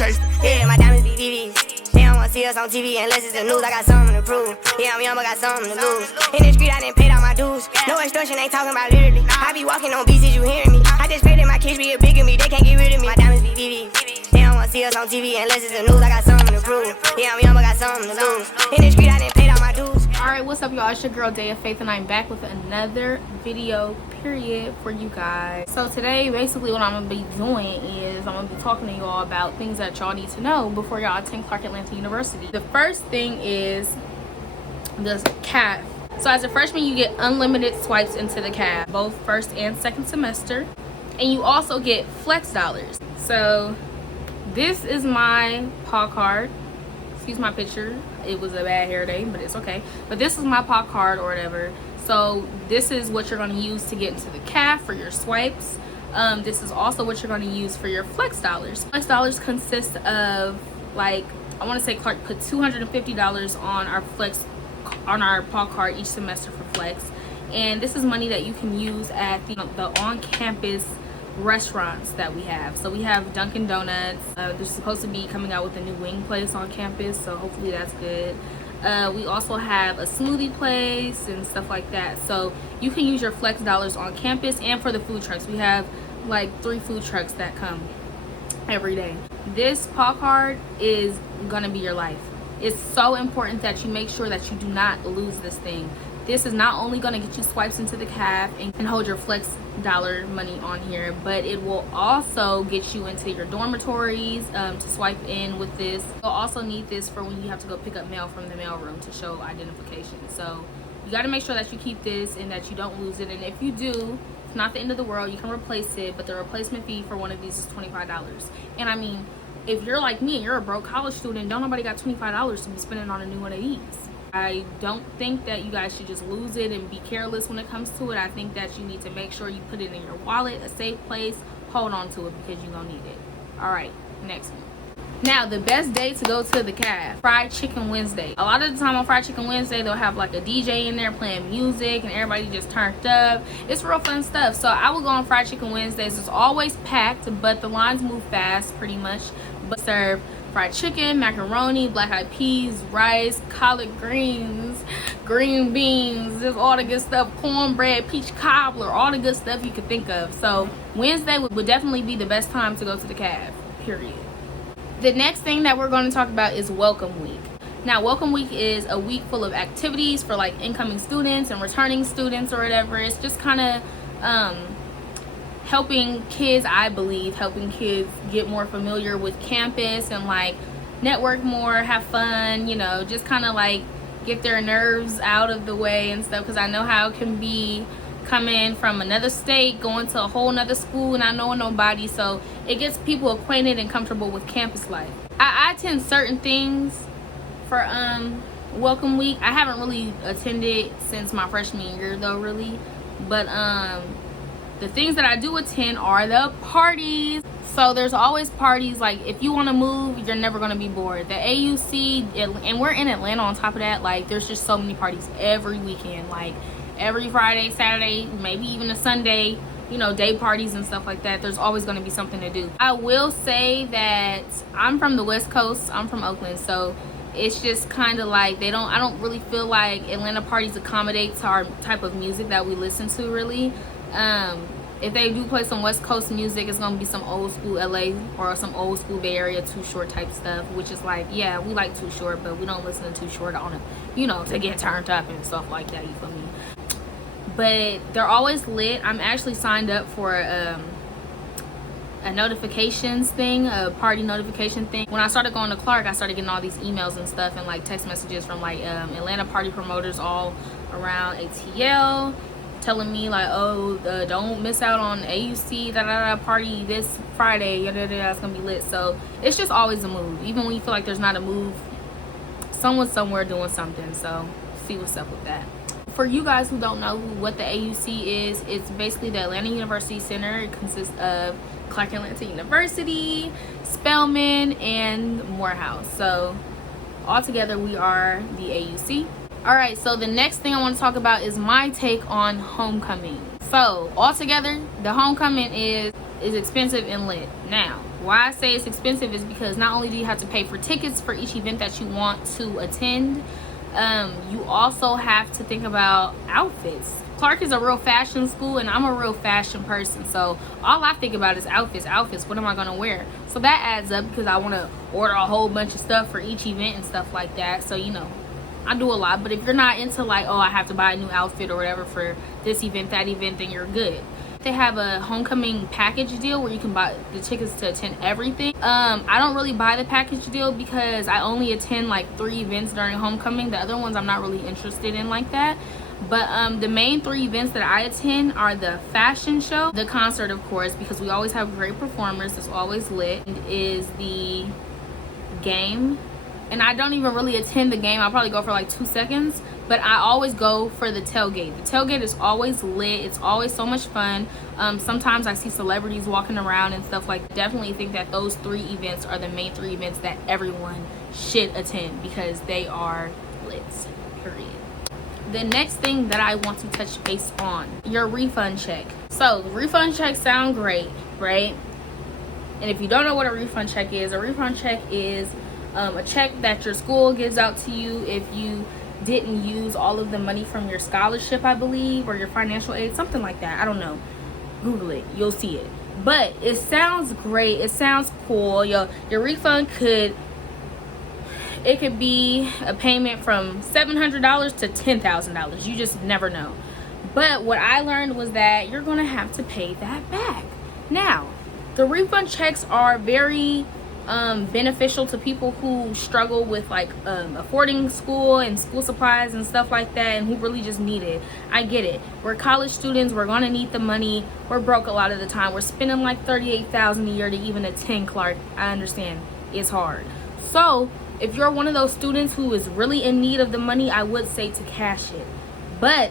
taste it. Yeah, my diamonds be VVs. They don't wanna see us on TV unless it's the news. I got something to prove. Yeah, I'm young, but got something to lose. In the street, I done paid all my dues. No instruction, ain't talking about literally. I be walking on beats, is you hearing me? I just pray that my kids be a bigger me. They can't get rid of me. My diamonds be VVs. They don't wanna see us on TV unless it's the news. I got something to prove. Yeah, I'm young, but got something to lose. In the street, I done paid all my dues. Alright, what's up, y'all? It's your girl dayafaith, and I'm back with another video period for you guys. So today, basically what I'm gonna be doing is I'm gonna be talking to y'all about things that y'all need to know before y'all attend Clark Atlanta University. The first thing is the CAF. So as a freshman, you get unlimited swipes into the CAF, both first and second semester, and you also get flex dollars. So this is my paw card. Excuse my picture, it was a bad hair day, but it's okay. But this is my paw card or whatever. So this is what you're going to use to get into the CAF for your swipes. This is also what you're going to use for your flex dollars. Flex dollars consist of, like, I want to say Clark put $250 on our paw card each semester for flex, and this is money that you can use at the on-campus restaurants that we have. So we have Dunkin' Donuts. They're supposed to be coming out with a new wing place on campus, so hopefully that's good. We also have a smoothie place and stuff like that, so you can use your flex dollars on campus. And for the food trucks, we have like 3 food trucks that come every day. This paw card is gonna be your life. It's so important that you make sure that you do not lose this thing. This is not only going to get you swipes into the CAF and hold your flex dollar money on here, but it will also get you into your dormitories to swipe in with this. You'll also need this for when you have to go pick up mail from the mailroom to show identification. So you got to make sure that you keep this and that you don't lose it. And if you do, it's not the end of the world. You can replace it, but the replacement fee for one of these is $25. And I mean, if you're like me and you're a broke college student, don't nobody got $25 to be spending on a new one of these. I don't think that you guys should just lose it and be careless when it comes to it. I think that you need to make sure you put it in your wallet, a safe place, hold on to it because you're gonna need it. All right, next one. Now, the best day to go to the CAF, Fried Chicken Wednesday. A lot of the time on Fried Chicken Wednesday, they'll have like a DJ in there playing music and everybody just turned up. It's real fun stuff. So I will go on Fried Chicken Wednesdays. It's always packed, but the lines move fast pretty much. But serve fried chicken, macaroni, black eyed peas, rice, collard greens, green beans, just all the good stuff, cornbread, peach cobbler, all the good stuff you could think of. So Wednesday would definitely be the best time to go to the CAF, period. The next thing that we're going to talk about is Welcome Week. Now, Welcome Week is a week full of activities for like incoming students and returning students or whatever. It's just kind of helping kids, I believe, helping kids get more familiar with campus and like network more, have fun, you know, just kind of like get their nerves out of the way and stuff, because I know how it can be coming from another state, going to a whole nother school, not knowing nobody. So it gets people acquainted and comfortable with campus life. I attend certain things for Welcome Week. I haven't really attended since my freshman year though, really, but the things that I do attend are the parties. So there's always parties. Like if you want to move, you're never going to be bored. The AUC, and we're in Atlanta on top of that, like there's just so many parties every weekend, like every Friday, Saturday, maybe even a Sunday, you know, day parties and stuff like that. There's always going to be something to do. I will say that I'm from the West Coast. I'm from Oakland, so it's just kind of like I don't really feel like Atlanta parties accommodate to our type of music that we listen to, really. If they do play some West Coast music, it's gonna be some old school LA or some old school Bay Area Too Short type stuff, which is like, yeah, we like Too Short, but we don't listen to Too Short on it, you know, to get turned up and stuff like that, you feel me? But they're always lit. I'm actually signed up for a notifications thing, a party notification thing. When I started going to Clark, I started getting all these emails and stuff and like text messages from like Atlanta party promoters all around ATL, telling me like, oh, don't miss out on AUC party this Friday, it's gonna be lit. So it's just always a move. Even when you feel like there's not a move, someone's somewhere doing something. So see what's up with that. For you guys who don't know what the AUC is, it's basically the Atlanta University Center. It consists of Clark Atlanta University, Spelman, and Morehouse. So altogether we are the AUC. Alright, so the next thing I want to talk about is my take on homecoming. So altogether, the homecoming is expensive and lit. Now, Why I say it's expensive is because not only do you have to pay for tickets for each event that you want to attend, you also have to think about outfits. Clark is a real fashion school, and I'm a real fashion person, so all I think about is outfits. What am I gonna wear? So that adds up, because I want to order a whole bunch of stuff for each event and stuff like that. So, you know, I do a lot. But if you're not into like, oh, I have to buy a new outfit or whatever for this event, that event, then you're good. They have a homecoming package deal where you can buy the tickets to attend everything. I don't really buy the package deal because I only attend like 3 events during homecoming. The other ones I'm not really interested in like that. But the main 3 events that I attend are the fashion show, the concert, of course, because we always have great performers. It's always lit. And is the game. And I don't even really attend the game. I'll probably go for like 2 seconds. But I always go for the tailgate. The tailgate is always lit. It's always so much fun. Sometimes I see celebrities walking around and stuff like that. Definitely think that those 3 events are the main 3 events that everyone should attend because they are lit, period. The next thing that I want to touch base on, your refund check. So refund checks sound great, right? And if you don't know what a refund check is a check that your school gives out to you if you didn't use all of the money from your scholarship, I believe, or your financial aid, something like that. I don't know. Google it. You'll see it. But it sounds great. It sounds cool. Your refund could be a payment from $700 to $10,000. You just never know. But what I learned was that you're going to have to pay that back. Now, the refund checks are very beneficial to people who struggle with like affording school and school supplies and stuff like that, and who really just need it. I get it. We're college students. We're going to need the money. We're broke a lot of the time. We're spending like $38,000 a year to even attend Clark. I understand. It's hard. So if you're one of those students who is really in need of the money, I would say to cash it. But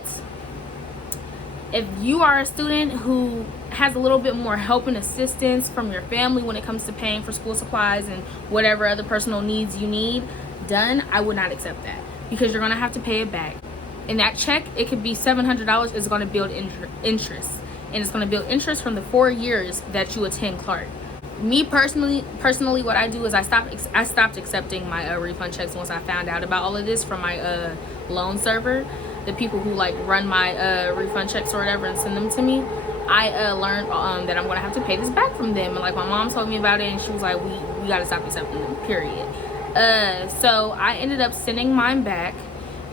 if you are a student who has a little bit more help and assistance from your family when it comes to paying for school supplies and whatever other personal needs you need done, I would not accept that, because you're going to have to pay it back. And that check, it could be $700, is going to build interest. And it's going to build interest from the 4 years that you attend Clark. Me personally, what I do is I stopped accepting my refund checks once I found out about all of this from my loan server, the people who like run my refund checks or whatever and send them to me. I learned that I'm gonna have to pay this back from them, and like my mom told me about it, and she was like, we gotta stop accepting them, period. So I ended up sending mine back,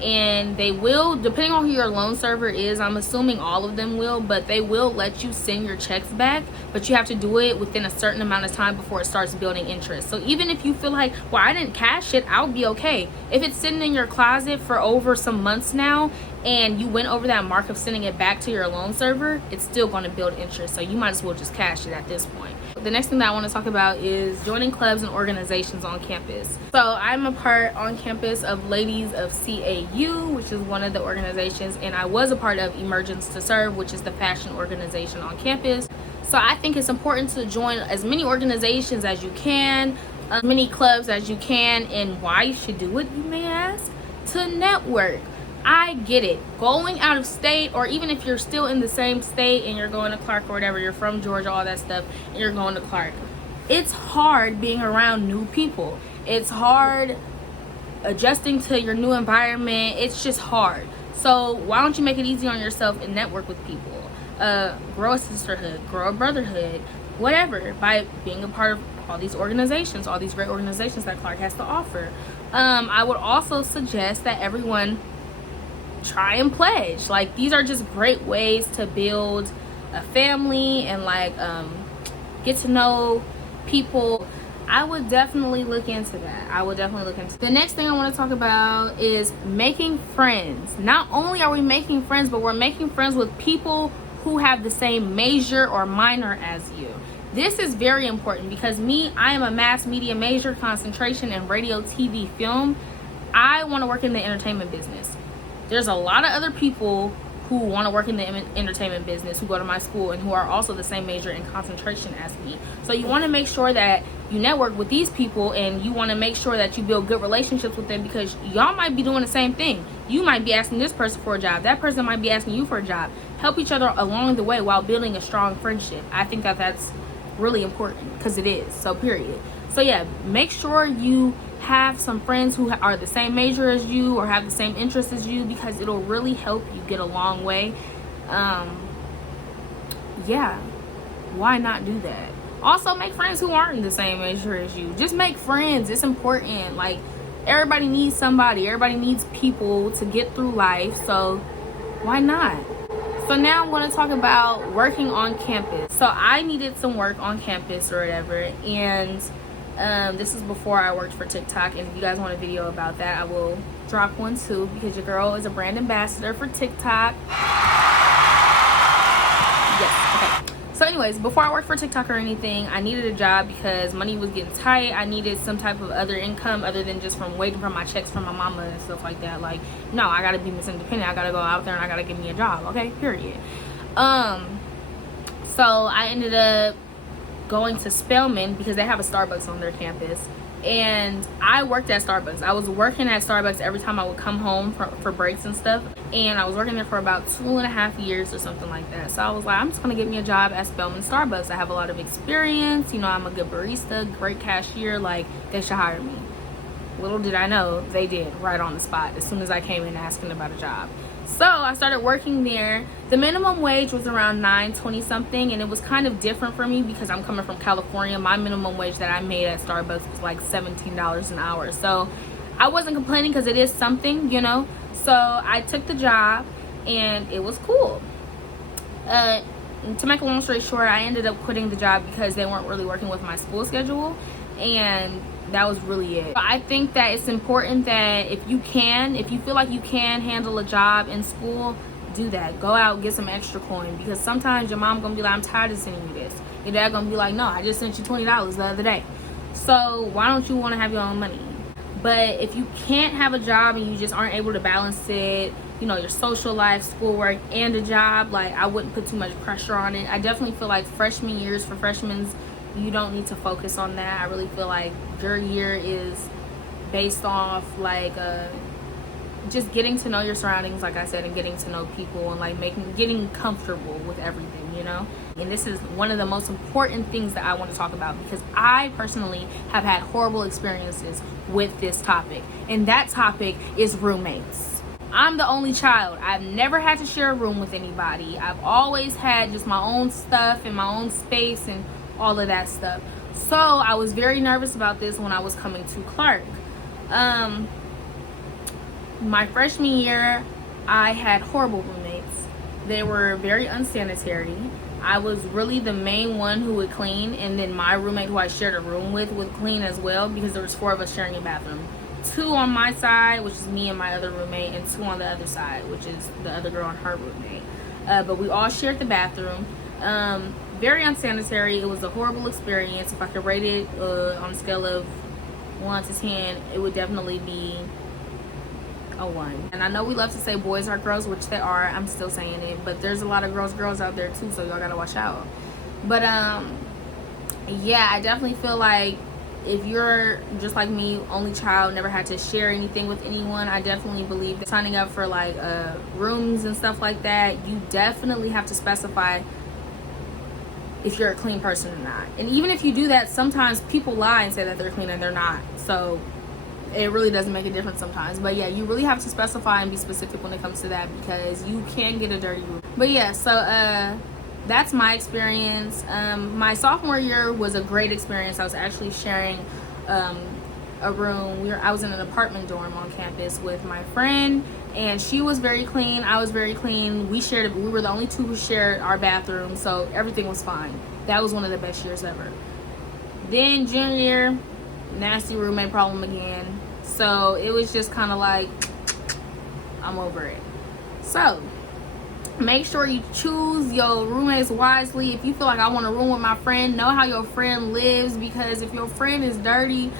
and they will, depending on who your loan server is, I'm assuming all of them will, but they will let you send your checks back, but you have to do it within a certain amount of time before it starts building interest. So even if you feel like, well, I didn't cash it, I'll be okay. If it's sitting in your closet for over some months now, and you went over that mark of sending it back to your loan server, it's still going to build interest. So you might as well just cash it at this point. The next thing that I want to talk about is joining clubs and organizations on campus. So I'm a part on campus of Ladies of CAU, which is one of the organizations, and I was a part of Emergence to Serve, which is the fashion organization on campus. So I think it's important to join as many organizations as you can, as many clubs as you can. And why you should do it, you may ask? To network. I get it. Going out of state, or even if you're still in the same state and you're going to Clark or whatever, you're from Georgia, all that stuff, and you're going to Clark, it's hard being around new people. It's hard adjusting to your new environment. It's just hard. So why don't you make it easy on yourself and network with people? Grow a sisterhood, grow a brotherhood, whatever, by being a part of all these organizations, all these great organizations that Clark has to offer. I would also suggest that everyone try and pledge. Like, these are just great ways to build a family and like get to know people. I would definitely look into that. The next thing I want to talk about is making friends. Not only are we making friends, but we're making friends with people who have the same major or minor as you. This is very important because I am a mass media major, concentration in radio, TV, film. I want to work in the entertainment business. There's a lot of other people who want to work in the entertainment business who go to my school and who are also the same major in concentration as me. So you want to make sure that you network with these people, and you want to make sure that you build good relationships with them, because y'all might be doing the same thing. You might be asking this person for a job. That person might be asking you for a job. Help each other along the way while building a strong friendship. I think that that's really important, because it is. So period. So yeah, make sure you have some friends who are the same major as you or have the same interests as you, because it'll really help you get a long way. Yeah, why not do that? Also, make friends who aren't in the same major as you. Just make friends. It's important. Like, everybody needs somebody. Everybody needs people to get through life. So why not? So now I want to talk about working on campus. So I needed some work on campus or whatever, and this is before I worked for TikTok. And if you guys want a video about that, I will drop one too, because your girl is a brand ambassador for TikTok. Yes, okay. So anyways, before I worked for TikTok or anything, I needed a job because money was getting tight. I needed some type of other income other than just from waiting for my checks from my mama and stuff like that. Like, no, I gotta be Miss Independent. I gotta go out there and I gotta get me a job, okay, period. So I ended up going to Spelman because they have a Starbucks on their campus. And I worked at Starbucks. I was working at Starbucks every time I would come home for breaks and stuff. And I was working there for about 2.5 years or something like that. So I was like, I'm just gonna get me a job at Spelman Starbucks. I have a lot of experience. You know, I'm a good barista, great cashier. Like, they should hire me. Little did I know, they did, right on the spot, as soon as I came in asking about a job. So I started working there. The minimum wage was around $9.20 something, and it was kind of different for me because I'm coming from California. My minimum wage that I made at Starbucks was like $17 an hour. So I wasn't complaining because it is something, you know. So I took the job and it was cool. To make a long story short, I ended up quitting the job because they weren't really working with my school schedule, and that was really it. I think that it's important that if you feel like you can handle a job in school, do that. Go out, get some extra coin, because sometimes your mom gonna be like, I'm tired of sending you this. Your dad gonna be like, no, I just sent you $20 the other day. So why don't you want to have your own money? But if you can't have a job and you just aren't able to balance it, you know, your social life, schoolwork, and a job, like, I wouldn't put too much pressure on it. I definitely feel like freshman years for freshmen, you don't need to focus on that. I really feel like your year is based off like just getting to know your surroundings, like I said, and getting to know people, and like getting comfortable with everything, you know. And this is one of the most important things that I want to talk about, because I personally have had horrible experiences with this topic, and that topic is roommates. I'm the only child. I've never had to share a room with anybody. I've always had just my own stuff and my own space and all of that stuff. So I was very nervous about this when I was coming to Clark. My freshman year, I had horrible roommates. They were very unsanitary. I was really the main one who would clean, and then my roommate, who I shared a room with, would clean as well, because there was 4 of us sharing a bathroom. 2 on my side, which is me and my other roommate, and 2 on the other side, which is the other girl and her roommate. But we all shared the bathroom. Very unsanitary. It was a horrible experience. If I could rate it on a scale of 1 to 10, it would definitely be a 1. And I know we love to say boys are girls, which they are. I'm still saying it, but there's a lot of girls out there too, so y'all gotta watch out. But yeah, I definitely feel like if you're just like me, only child, never had to share anything with anyone, I definitely believe that signing up for like rooms and stuff like that, you definitely have to specify if you're a clean person or not. And even if you do that, sometimes people lie and say that they're clean and they're not. So it really doesn't make a difference sometimes. But yeah, you really have to specify and be specific when it comes to that, because you can get a dirty room. But yeah, so that's my experience. My sophomore year was a great experience. I was actually sharing a room. I was in an apartment dorm on campus with my friend, and she was very clean. I was very clean. We were the only 2 who shared our bathroom, so everything was fine. That was one of the best years ever. Then junior year, nasty roommate problem again. So it was just kind of like, I'm over it. So make sure you choose your roommates wisely. If you feel like I want to room with my friend, know how your friend lives, because if your friend is dirty,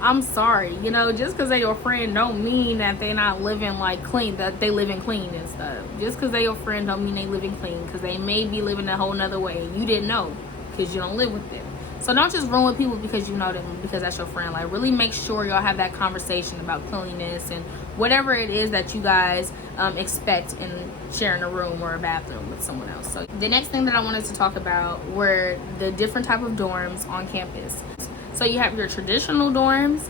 I'm sorry, you know, just because they your friend don't mean that they not living like clean, that they living clean and stuff. Just because they your friend don't mean they living clean, because they may be living a whole nother way. You didn't know because you don't live with them. So don't just room with people because you know them, because that's your friend. Like, really make sure y'all have that conversation about cleanliness and whatever it is that you guys expect in sharing a room or a bathroom with someone else. So the next thing that I wanted to talk about were the different type of dorms on campus. So you have your traditional dorms,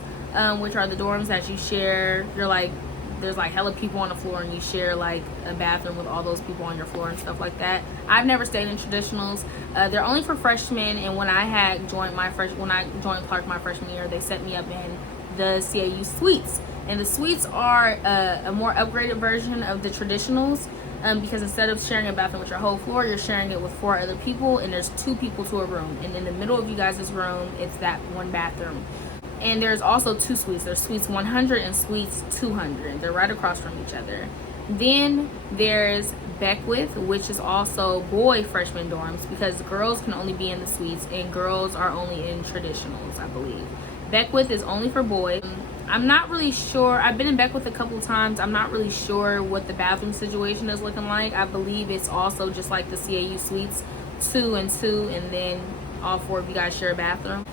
which are the dorms that you share. There's like hella people on the floor and you share like a bathroom with all those people on your floor and stuff like that. I've never stayed in traditionals. They're only for freshmen, and when I joined Clark my freshman year, they set me up in the CAU suites. And the suites are a more upgraded version of the traditionals, because instead of sharing a bathroom with your whole floor, you're sharing it with 4 other people, and there's 2 people to a room. And in the middle of you guys' room, it's that one bathroom. And there's also 2 suites. There's suites 100 and suites 200. They're right across from each other. Then there's Beckwith, which is also boy freshman dorms, because girls can only be in the suites and girls are only in traditionals, I believe. Beckwith is only for boys. I'm not really sure. I've been in Beckwith a couple times. I'm not really sure what the bathroom situation is looking like. I believe it's also just like the CAU suites, 2 and 2, and then all 4 of you guys share a bathroom.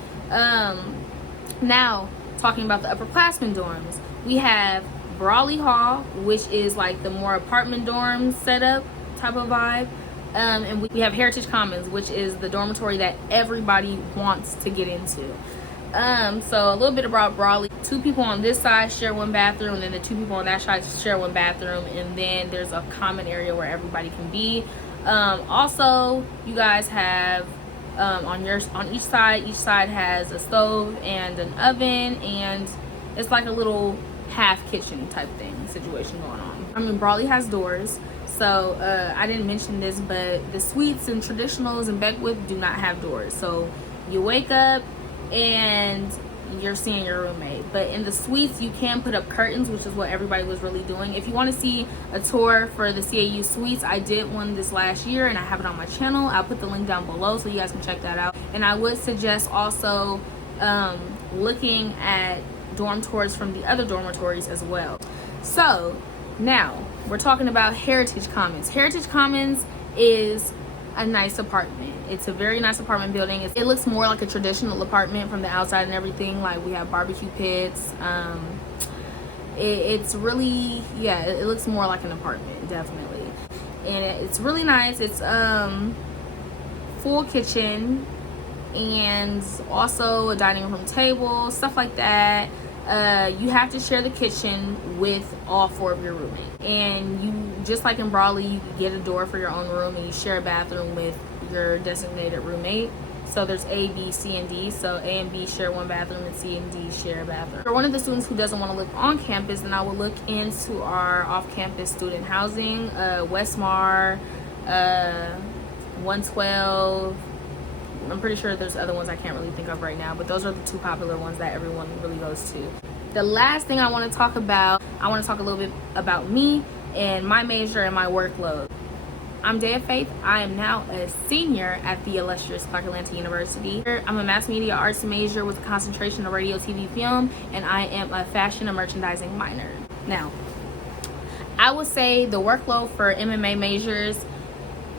Now, talking about the upperclassmen dorms, we have Brawley Hall, which is like the more apartment dorm setup type of vibe. And we have Heritage Commons, which is the dormitory that everybody wants to get into. So a little bit about Brawley. 2 people on this side share one bathroom, and then the 2 people on that side share one bathroom, and then there's a common area where everybody can be. Also, you guys have on each side has a stove and an oven, and it's like a little half kitchen type situation going on. I mean, Brawley has doors, so I didn't mention this, but the suites and traditionals and Beckwith do not have doors. So you wake up and you're seeing your roommate. But in the suites, you can put up curtains, which is what everybody was really doing. If you want to see a tour for the CAU suites, I did one this last year and I have it on my channel. I'll put the link down below so you guys can check that out. And I would suggest also looking at dorm tours from the other dormitories as well. So now we're talking about Heritage Commons. Heritage Commons is a nice apartment. It's a very nice apartment building. It looks more like a traditional apartment from the outside and everything. Like, we have barbecue pits. It's really, yeah, it looks more like an apartment, definitely. And it's really nice. It's full kitchen and also a dining room table, stuff like that. You have to share the kitchen with all 4 of your roommates. And you, just like in Brawley, you get a door for your own room and you share a bathroom with your designated roommate. So there's A, B, C, and D. So A and B share one bathroom and C and D share a bathroom. For one of the students who doesn't want to live on campus, then I will look into our off-campus student housing, Westmar, 112. I'm pretty sure there's other ones I can't really think of right now, but those are the 2 popular ones that everyone really goes to. The last thing I want to talk about, I want to talk a little bit about me and my major and my workload. I'm dayafaith. I am now a senior at the illustrious Clark Atlanta University. I'm a mass media arts major with a concentration of radio, TV, film, and I am a fashion and merchandising minor. Now, I would say the workload for MMA majors,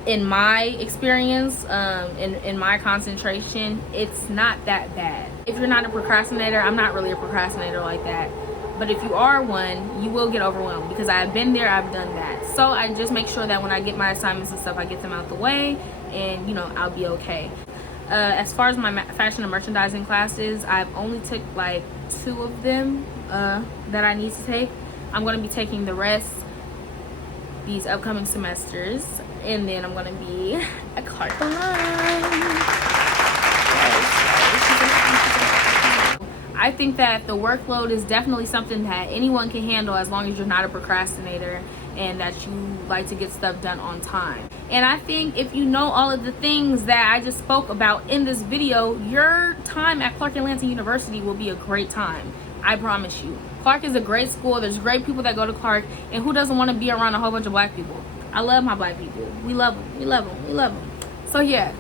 in my experience, in my concentration, it's not that bad. If you're not a procrastinator, I'm not really a procrastinator like that. But if you are one, you will get overwhelmed, because I've been there, I've done that. So I just make sure that when I get my assignments and stuff, I get them out the way, and, you know, I'll be okay. As far as my fashion and merchandising classes, I've only took like 2 of them that I need to take. I'm going to be taking the rest these upcoming semesters, and then I'm going to be a Clark alum. I think that the workload is definitely something that anyone can handle, as long as you're not a procrastinator and that you like to get stuff done on time. And I think if you know all of the things that I just spoke about in this video, your time at Clark Atlanta University will be a great time. I promise you. Clark is a great school. There's great people that go to Clark, and who doesn't want to be around a whole bunch of black people? I love my black people. We love them. We love them. We love them. So yeah,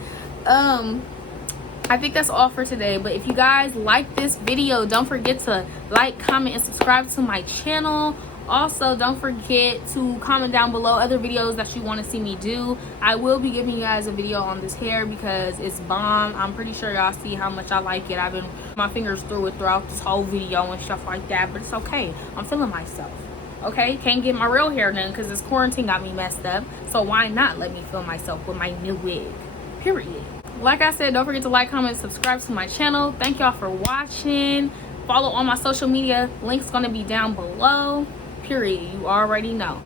I think that's all for today. But if you guys like this video, don't forget to like, comment, and subscribe to my channel. Also, don't forget to comment down below other videos that you want to see me do. I will be giving you guys a video on this hair because it's bomb. I'm pretty sure y'all see how much I like it. I've been my fingers through it throughout this whole video and stuff like that, but it's okay. I'm feeling myself. Okay, can't get my real hair done because this quarantine got me messed up, so why not let me feel myself with my new wig, period. Like I said, don't forget to like, comment, subscribe to my channel. Thank y'all for watching. Follow all my social media, links gonna be down below, period. You already know.